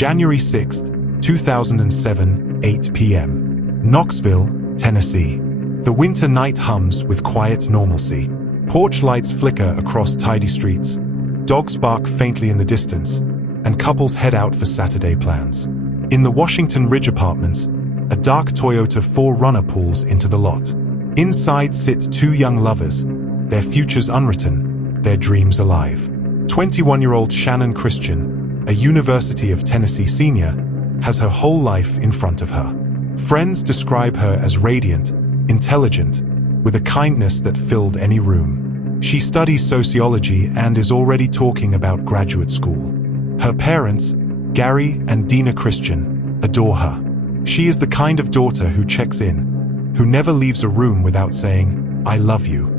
January 6, 2007, 8 p.m. Knoxville, Tennessee. The winter night hums with quiet normalcy. Porch lights flicker across tidy streets. Dogs bark faintly in the distance, and couples head out for Saturday plans. In the Washington Ridge apartments, a dark Toyota 4Runner pulls into the lot. Inside sit two young lovers, their futures unwritten, their dreams alive. 21-year-old Channon Christian, a University of Tennessee senior, has her whole life in front of her. Friends describe her as radiant, intelligent, with a kindness that filled any room. She studies sociology and is already talking about graduate school. Her parents, Gary and Dina Christian, adore her. She is the kind of daughter who checks in, who never leaves a room without saying, "I love you."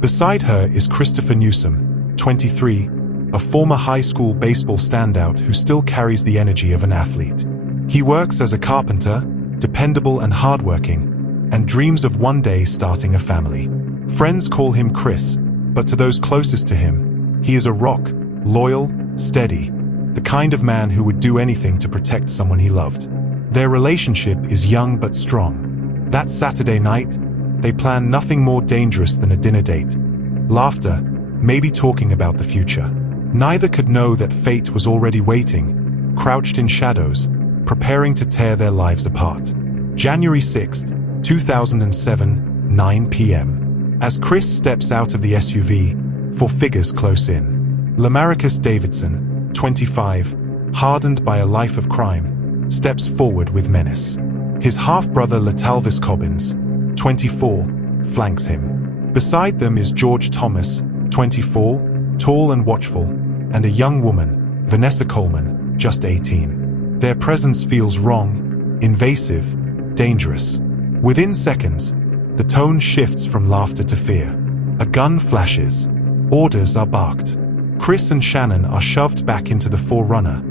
Beside her is Christopher Newsom, 23, a former high school baseball standout who still carries the energy of an athlete. He works as a carpenter, dependable and hardworking, and dreams of one day starting a family. Friends call him Chris, but to those closest to him, he is a rock, loyal, steady, the kind of man who would do anything to protect someone he loved. Their relationship is young but strong. That Saturday night, they plan nothing more dangerous than a dinner date. Laughter, maybe talking about the future. Neither could know that fate was already waiting, crouched in shadows, preparing to tear their lives apart. January 6, 2007, 9 p.m. As Chris steps out of the SUV, four figures close in. Lemaricus Davidson, 25, hardened by a life of crime, steps forward with menace. His half-brother Letalvis Cobbins, 24, flanks him. Beside them is George Thomas, 24, tall and watchful, and a young woman, Vanessa Coleman, just 18. Their presence feels wrong, invasive, dangerous. Within seconds, the tone shifts from laughter to fear. A gun flashes. Orders are barked. Chris and Channon are shoved back into the 4Runner,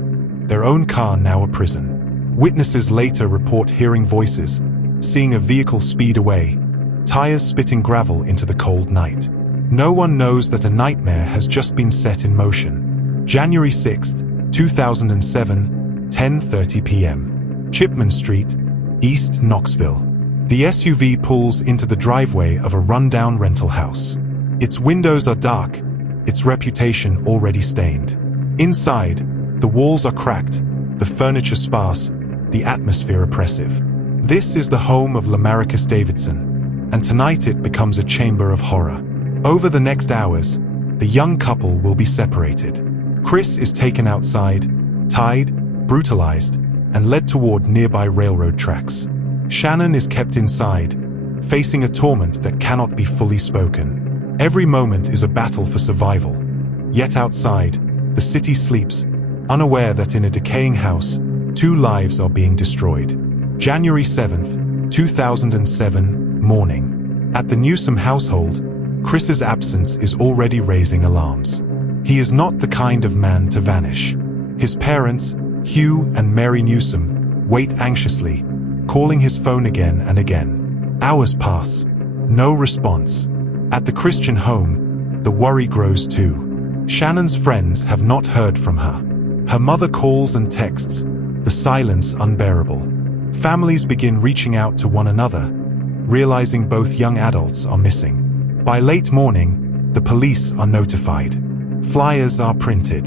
their own car now a prison. Witnesses later report hearing voices, seeing a vehicle speed away, tires spitting gravel into the cold night. No one knows that a nightmare has just been set in motion. January 6, 2007, 10:30 p.m. Chipman Street, East Knoxville. The SUV pulls into the driveway of a rundown rental house. Its windows are dark, its reputation already stained. Inside, the walls are cracked, the furniture sparse, the atmosphere oppressive. This is the home of Lemaricus Davidson, and tonight it becomes a chamber of horror. Over the next hours, the young couple will be separated. Chris is taken outside, tied, brutalized, and led toward nearby railroad tracks. Channon is kept inside, facing a torment that cannot be fully spoken. Every moment is a battle for survival. Yet outside, the city sleeps, unaware that in a decaying house, two lives are being destroyed. January 7, 2007, morning. At the Newsom household, Chris's absence is already raising alarms. He is not the kind of man to vanish. His parents, Hugh and Mary Newsom, wait anxiously, calling his phone again and again. Hours pass. No response. At the Christian home, the worry grows too. Shannon's friends have not heard from her. Her mother calls and texts, the silence unbearable. Families begin reaching out to one another, realizing both young adults are missing. By late morning, the police are notified. Flyers are printed.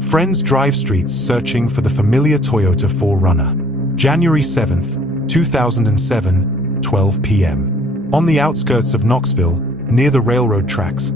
Friends drive streets searching for the familiar Toyota 4Runner. January 7, 2007, 12 p.m. On the outskirts of Knoxville, near the railroad tracks,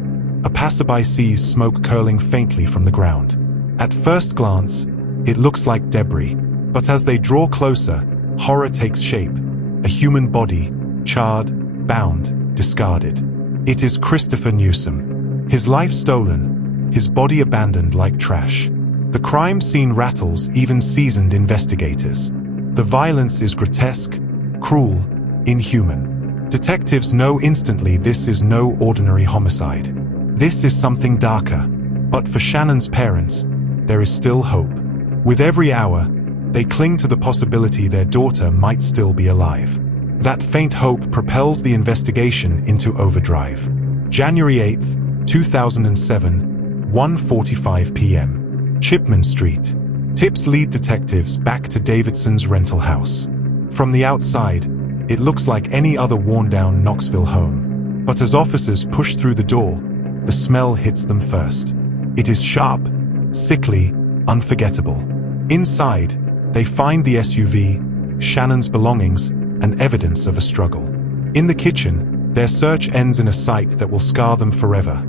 a passerby sees smoke curling faintly from the ground. At first glance, it looks like debris, but as they draw closer, horror takes shape. A human body, charred, bound, discarded. It is Christopher Newsom. His life stolen, his body abandoned like trash. The crime scene rattles even seasoned investigators. The violence is grotesque, cruel, inhuman. Detectives know instantly this is no ordinary homicide. This is something darker. But for Shannon's parents, there is still hope. With every hour, they cling to the possibility their daughter might still be alive. That faint hope propels the investigation into overdrive. January 8, 2007, 1:45 p.m. Chipman Street, Tips lead detectives back to Davidson's rental house. From the outside, it looks like any other worn-down Knoxville home. But as officers push through the door, the smell hits them first. It is sharp, sickly, unforgettable. Inside, they find the SUV, Channon's belongings, and evidence of a struggle. In the kitchen, their search ends in a sight that will scar them forever.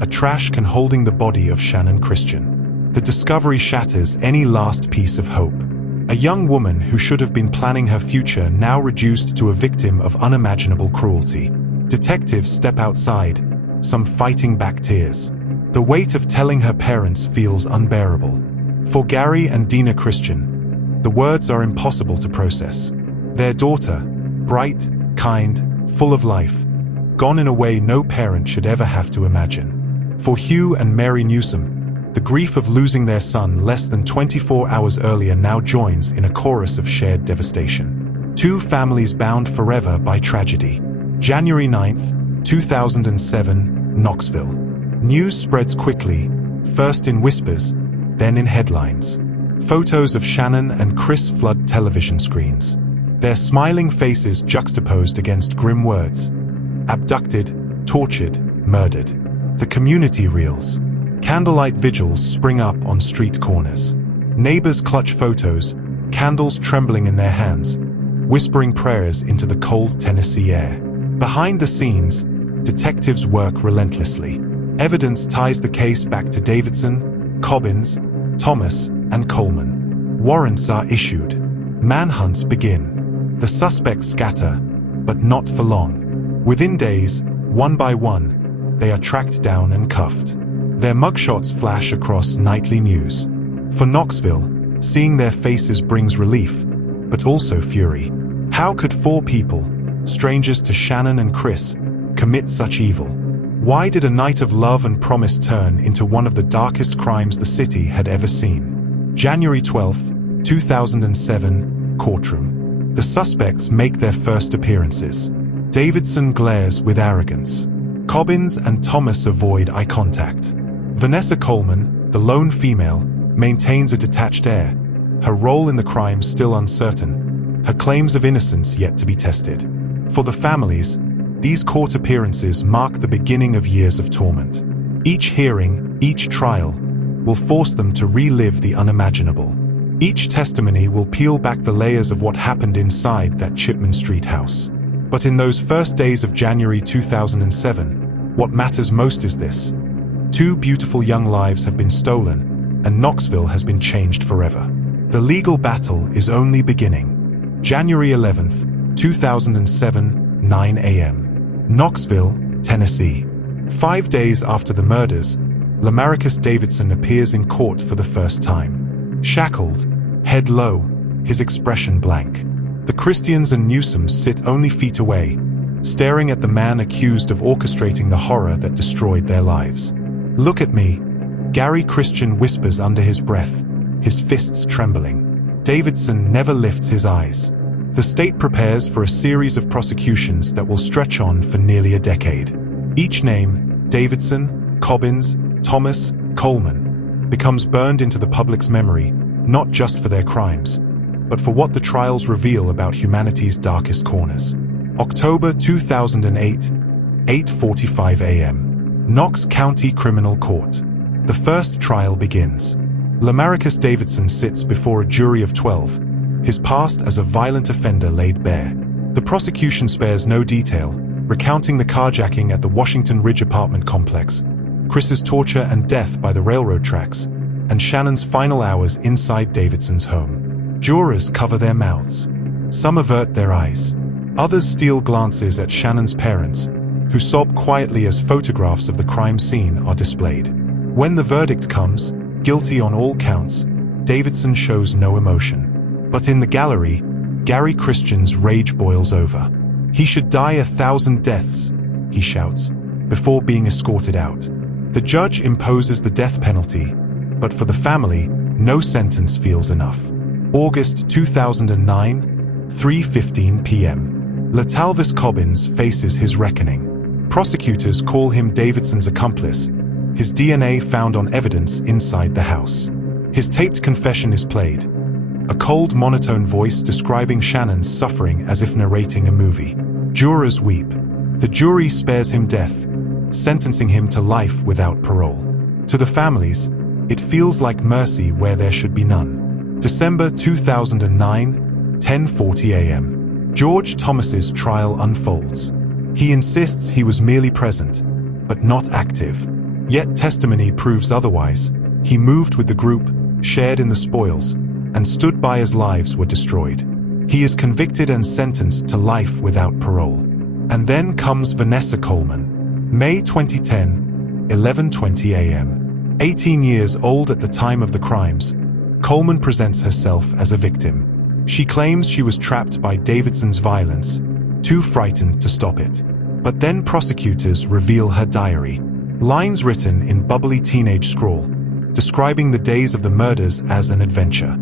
A trash can holding the body of Channon Christian. The discovery shatters any last piece of hope. A young woman who should have been planning her future now reduced to a victim of unimaginable cruelty. Detectives step outside, some fighting back tears. The weight of telling her parents feels unbearable. For Gary and Dina Christian, the words are impossible to process. Their daughter, bright, kind, full of life, gone in a way no parent should ever have to imagine. For Hugh and Mary Newsom, the grief of losing their son less than 24 hours earlier now joins in a chorus of shared devastation. Two families bound forever by tragedy. January 9th, 2007, Knoxville. News spreads quickly, first in whispers, then in headlines. Photos of Channon and Chris flood television screens. Their smiling faces juxtaposed against grim words. Abducted, tortured, murdered. The community reels. Candlelight vigils spring up on street corners. Neighbors clutch photos, candles trembling in their hands, whispering prayers into the cold Tennessee air. Behind the scenes, detectives work relentlessly. Evidence ties the case back to Davidson, Cobbins, Thomas, and Coleman. Warrants are issued. Manhunts begin. The suspects scatter, but not for long. Within days, one by one, they are tracked down and cuffed. Their mugshots flash across nightly news. For Knoxville, seeing their faces brings relief, but also fury. How could four people, strangers to Channon and Chris, commit such evil? Why did a night of love and promise turn into one of the darkest crimes the city had ever seen? January 12, 2007, courtroom. The suspects make their first appearances. Davidson glares with arrogance. Cobbins and Thomas avoid eye contact. Vanessa Coleman, the lone female, maintains a detached air, her role in the crime still uncertain, her claims of innocence yet to be tested. For the families, these court appearances mark the beginning of years of torment. Each hearing, each trial, will force them to relive the unimaginable. Each testimony will peel back the layers of what happened inside that Chipman Street house. But in those first days of January 2007, what matters most is this. Two beautiful young lives have been stolen, and Knoxville has been changed forever. The legal battle is only beginning. January 11th, 2007, 9 a.m. Knoxville, Tennessee. 5 days after the murders, Lemaricus Davidson appears in court for the first time. Shackled, head low, his expression blank. The Christians and Newsom sit only feet away, staring at the man accused of orchestrating the horror that destroyed their lives. "Look at me," Gary Christian whispers under his breath, his fists trembling. Davidson never lifts his eyes. The state prepares for a series of prosecutions that will stretch on for nearly a decade. Each name, Davidson, Cobbins, Thomas, Coleman, becomes burned into the public's memory, not just for their crimes, but for what the trials reveal about humanity's darkest corners. October 2008, 8:45 a.m. Knox County Criminal Court. The first trial begins. Lemaricus Davidson sits before a jury of 12, his past as a violent offender laid bare. The prosecution spares no detail, recounting the carjacking at the Washington Ridge apartment complex, Chris's torture and death by the railroad tracks, and Channon's final hours inside Davidson's home. Jurors cover their mouths. Some avert their eyes. Others steal glances at Channon's parents, who sob quietly as photographs of the crime scene are displayed. When the verdict comes, guilty on all counts, Davidson shows no emotion. But in the gallery, Gary Christian's rage boils over. "He should die 1,000 deaths," he shouts, before being escorted out. The judge imposes the death penalty, but for the family, no sentence feels enough. August 2009, 3:15 p.m. Letalvis Cobbins faces his reckoning. Prosecutors call him Davidson's accomplice, his DNA found on evidence inside the house. His taped confession is played, a cold, monotone voice describing Shannon's suffering as if narrating a movie. Jurors weep. The jury spares him death, sentencing him to life without parole. To the families, it feels like mercy where there should be none. December 2009, 10:40 a.m. George Thomas's trial unfolds. He insists he was merely present, but not active. Yet testimony proves otherwise. He moved with the group, shared in the spoils, and stood by as lives were destroyed. He is convicted and sentenced to life without parole. And then comes Vanessa Coleman. May 2010, 11:20 a.m. 18 years old at the time of the crimes, Coleman presents herself as a victim. She claims she was trapped by Davidson's violence, too frightened to stop it. But then prosecutors reveal her diary. Lines written in bubbly teenage scrawl, describing the days of the murders as an adventure.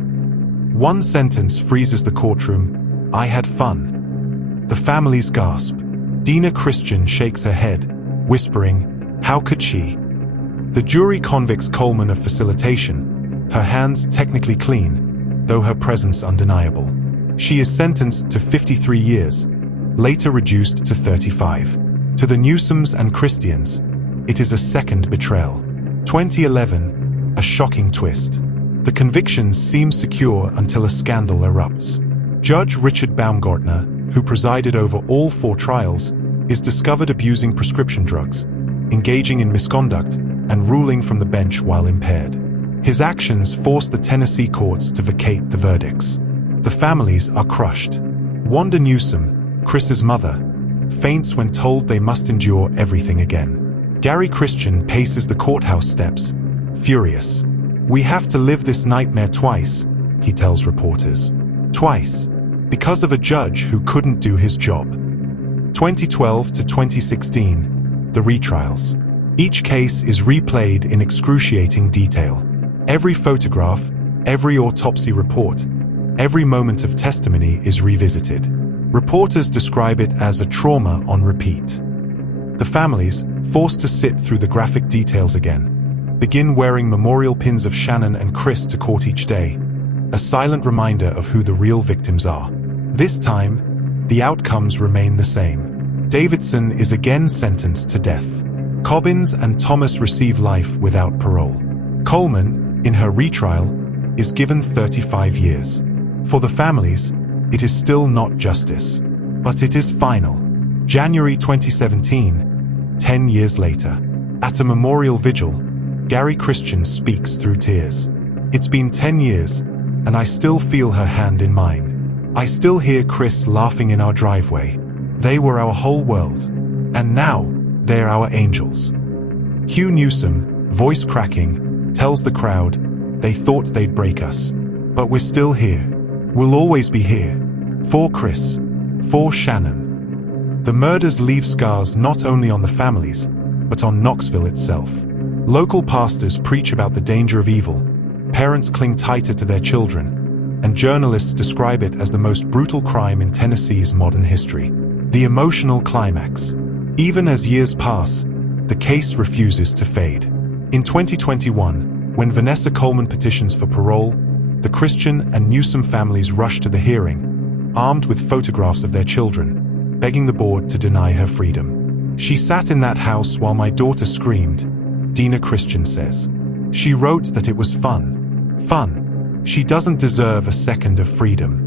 One sentence freezes the courtroom: "I had fun." The families gasp. Dina Christian shakes her head, whispering, "How could she?" The jury convicts Coleman of facilitation, her hands technically clean, though her presence undeniable. She is sentenced to 53 years, later reduced to 35. To the Newsoms and Christians, it is a second betrayal. 2011, a shocking twist. The convictions seem secure until a scandal erupts. Judge Richard Baumgartner, who presided over all 4 trials, is discovered abusing prescription drugs, engaging in misconduct, and ruling from the bench while impaired. His actions force the Tennessee courts to vacate the verdicts. The families are crushed. Wanda Newsom, Chris's mother, faints when told they must endure everything again. Gary Christian paces the courthouse steps, furious. "We have to live this nightmare twice," he tells reporters. Twice. Because of a judge who couldn't do his job. 2012 to 2016, the retrials. Each case is replayed in excruciating detail. Every photograph, every autopsy report, every moment of testimony is revisited. Reporters describe it as a trauma on repeat. The families, forced to sit through the graphic details again, begin wearing memorial pins of Channon and Chris to court each day, a silent reminder of who the real victims are. This time, the outcomes remain the same. Davidson is again sentenced to death. Cobbins and Thomas receive life without parole. Coleman, in her retrial, is given 35 years. For the families, it is still not justice, but it is final. January 2017, 10 years later. At a memorial vigil, Gary Christian speaks through tears. "It's been 10 years, and I still feel her hand in mine. I still hear Chris laughing in our driveway. They were our whole world. And now, they're our angels." Hugh Newsom, voice cracking, tells the crowd, "They thought they'd break us. But we're still here. We'll always be here. For Chris. For Channon." The murders leave scars not only on the families, but on Knoxville itself. Local pastors preach about the danger of evil, parents cling tighter to their children, and journalists describe it as the most brutal crime in Tennessee's modern history. The emotional climax. Even as years pass, the case refuses to fade. In 2021, when Vanessa Coleman petitions for parole, the Christian and Newsom families rush to the hearing, armed with photographs of their children, begging the board to deny her freedom. "She sat in that house while my daughter screamed," Dina Christian says. "She wrote that it was fun. Fun. She doesn't deserve a second of freedom."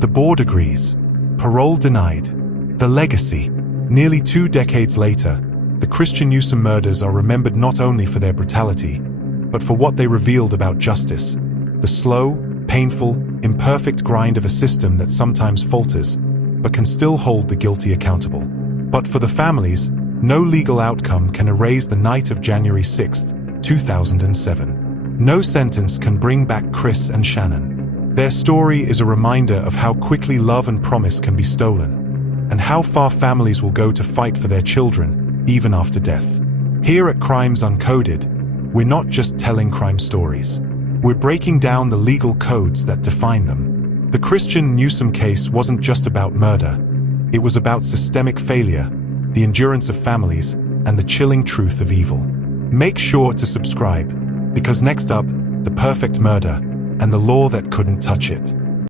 The board agrees. Parole denied. The legacy. Nearly 2 decades later, the Christian Newsom murders are remembered not only for their brutality, but for what they revealed about justice. The slow, painful, imperfect grind of a system that sometimes falters, but can still hold the guilty accountable. But for the families, no legal outcome can erase the night of January 6, 2007. No sentence can bring back Chris and Channon. Their story is a reminder of how quickly love and promise can be stolen, and how far families will go to fight for their children, even after death. Here at Crimes Uncoded, we're not just telling crime stories. We're breaking down the legal codes that define them. The Christian Newsom case wasn't just about murder. It was about systemic failure, the endurance of families, and the chilling truth of evil. Make sure to subscribe, because next up, the perfect murder, and the law that couldn't touch it.